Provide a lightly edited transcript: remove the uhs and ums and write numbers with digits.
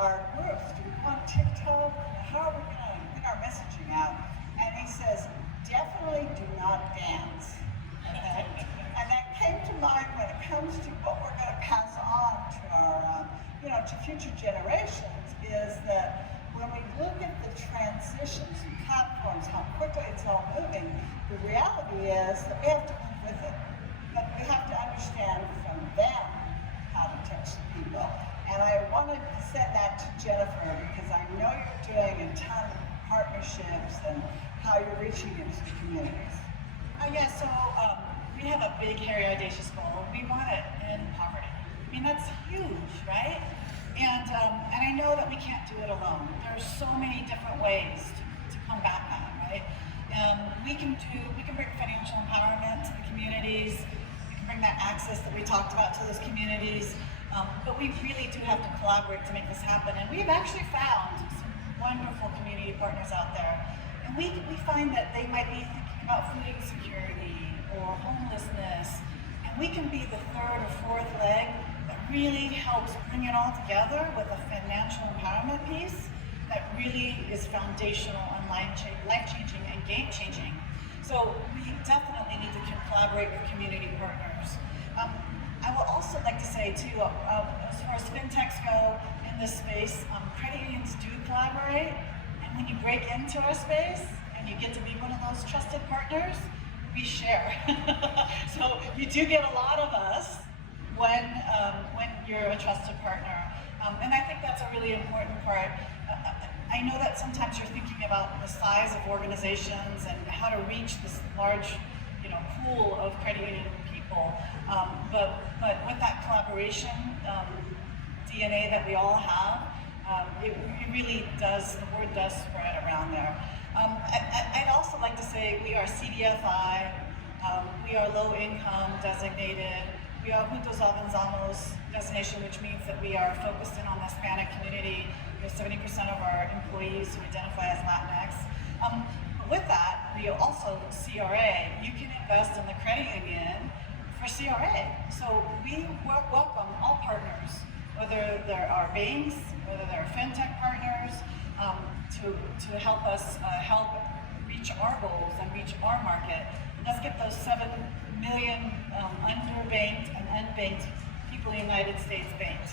our groups? Do we go on TikTok? How are we going to get our messaging out? And he says, definitely do not dance. Okay? And that came to mind when it comes to what we're going to pass on to our, to future generations, is that when we look at the transitions and platforms, how quickly it's all moving, the reality is that we have to move with it. But we have to understand from them how to touch the people. And I wanted to send that to Jennifer because I know you're doing a ton of partnerships and how you're reaching into the communities. We have a big, hairy, audacious goal. We want to end poverty. I mean, that's huge, right? And I know that we can't do it alone. There's so many different ways to combat that, right? We can bring financial empowerment to the communities. We can bring that access that we talked about to those communities. But we really do have to collaborate to make this happen. And we've actually found some wonderful community partners out there. And we find that they might be thinking about food insecurity or homelessness. And we can be the third or fourth leg that really helps bring it all together with a financial empowerment piece that really is foundational and life-changing and game-changing. So we definitely need to collaborate with community partners. I will also like to say too, as far as fintechs go in this space, credit unions do collaborate, and when you break into our space and you get to be one of those trusted partners, we share. So you do get a lot of us when you're a trusted partner. And I think that's a really important part. I know that sometimes you're thinking about the size of organizations and how to reach this large, pool of credit union people. But with that collaboration DNA that we all have, it really does, the word does spread around there. I'd also like to say we are CDFI, we are low income designated, we are Juntos Avanzamos designation, which means that we are focused in on the Hispanic community. We have 70% of our employees who identify as Latinx. With that, we also CRA. You can invest in the credit union for CRA. So we welcome all partners, whether they're our banks, whether they're fintech partners, to help us help reach our goals and reach our market. Let's get those 7 million underbanked and unbanked people in the United States banked.